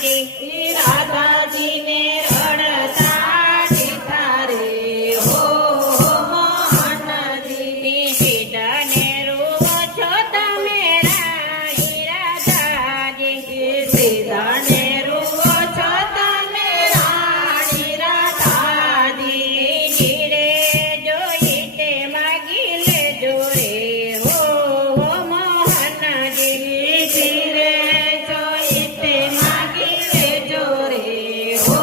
મોહનજી રાધાજીને રડતા દીઠા રે હો મોહનજી સીધાને રૂવો છો તમે રાણી રાધાજી સીધાને રૂવો છો તમે રાણી રાધાજી જીરે જોઈ તે માગી લેજો રે હો મોહનજી જીરે જોઈ તે માગી લેજો રે હો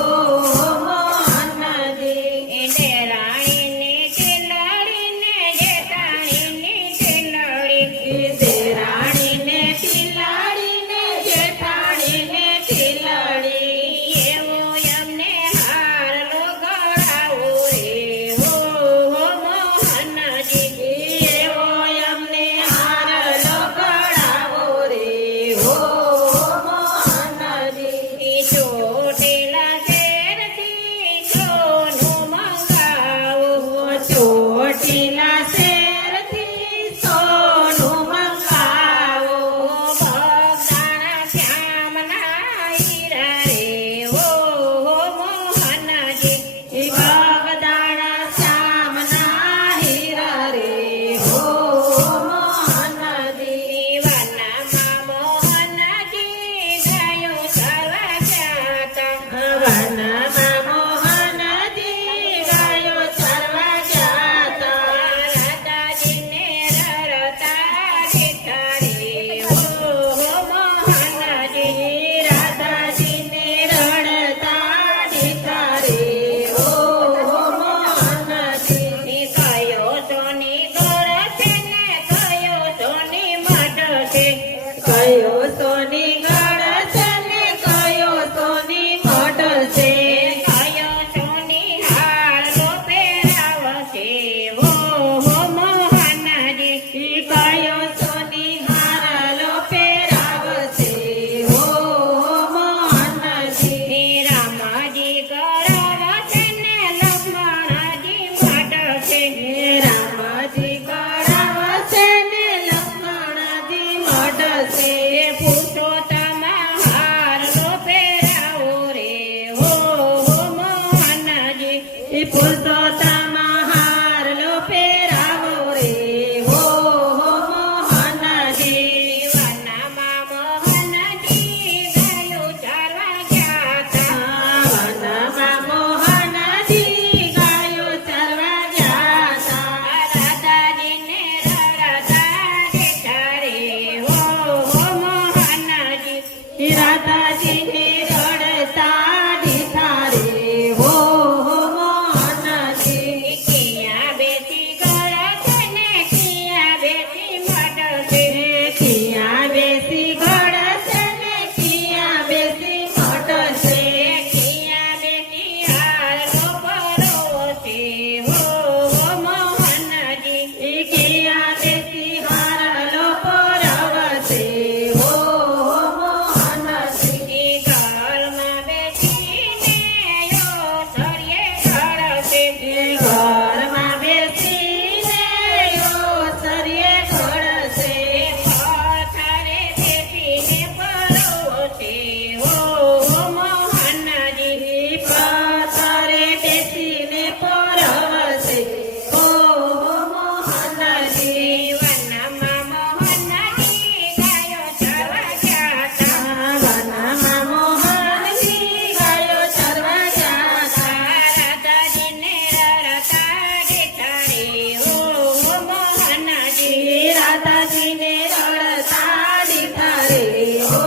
મોહનજી એને રાણીને તિલડીને જેઠાણીની તિલડી તે રાણીને તિલડીને જેઠાણીને તિલડી એવો અમને હારલો ગળાવો રે હો મોહનજી એવો અમને હારલો ગળાવો રે હો મોહનજી ચોટેલા શેરથી સોનું મંગાવો ચોટીલા શેરથી સોનું મંગાવો બગદાણા શ્યામના હીરા રે હો મોહનજી બગદાણા શ્યામના હીરા રે હો મોહનજી વનમાં મોહનજી ગયો સર્વા જાતા વનમાં મોહનજી ગયો સર્વા જાતા રાધાજીને રડતા દીઠા રે હો મોહનજી રાધાજીને રડતા દીઠા રે હો મોહનજી કયો સોની ગળ છે ને કયો સોની મઢ છે કયો સોની ગળ છે ને કયો સોની મઢ છે કયો સોની હારલો પહેરાવશે હો મોહનજી કયો સોની હારલો પહેરાવશે હો મોહનજી રામજી ગળાવશે ને લક્ષ્મણજી મઢ છે રામજી ગળાવશે ને લક્ષ્મણજી મઢ છે પુરુષોત્તમ હારલો પહેરાવો રે હો મોહનજી પુરુષોત્તમ હારલો પહેરાવો રે હો મોહનજી વનમાં મોહનજી ગયો ચારવા જાતા વનમાં મોહનજી ગયો ચારવા જાતા રાધાજીને રડતા દીઠા રે હો મોહનજી રાધાજીને રડતા દીઠા રે હો મોહનજી કિયા બેસી ગળ છે ને કિયા બેસી મઢ છે કિયા બેસી ગળ છે ને કિયા બેસી મઢ છે કિયા બેસી હારલો પરોવો છે હો મોહનજી કિયા બેસી હારલો પરોવશે હો મોહનજી ઘરમાં બેસીને યો સરિયે ઘડશે ઘરમાં બેસીને યો સરિયે ઘડશે પથારે બેસીને પરોવશે હો મોહનજી પથારે બેસીને પરોવશે હો મોહનજી વનમાં મોહનજી ગયો ચરવા જાતા વનમાં મોહનજી ગયો ચરવા જાતા રાધાજીને રડતા દીઠા રે હો મોહનજી રાધાજીને રડતા દીઠા રે હો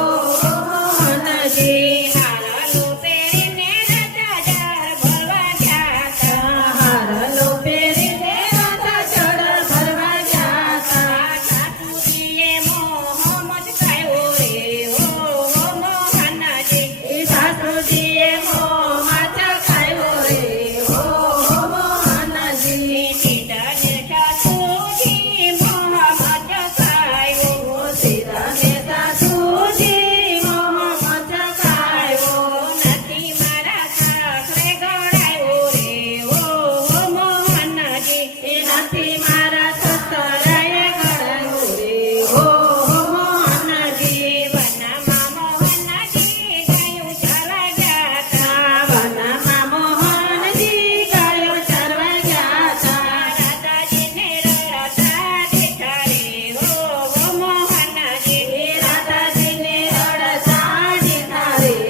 મોહનજી હારલો પહેરીને રાધા ઝાડ ભરવા જાતા હારલો પહેરીને રાધા ઝાડ ભરવા જાતા સાસુજીએ મોહ મચકાયો રે હો મોહનજી સાસુજીએ મોહ મચકાયો રે હો મોહનજી સીધાને સાસુજી મોહ મચકાયો સીધાને સાસુજી મોહ મચકાયો મારી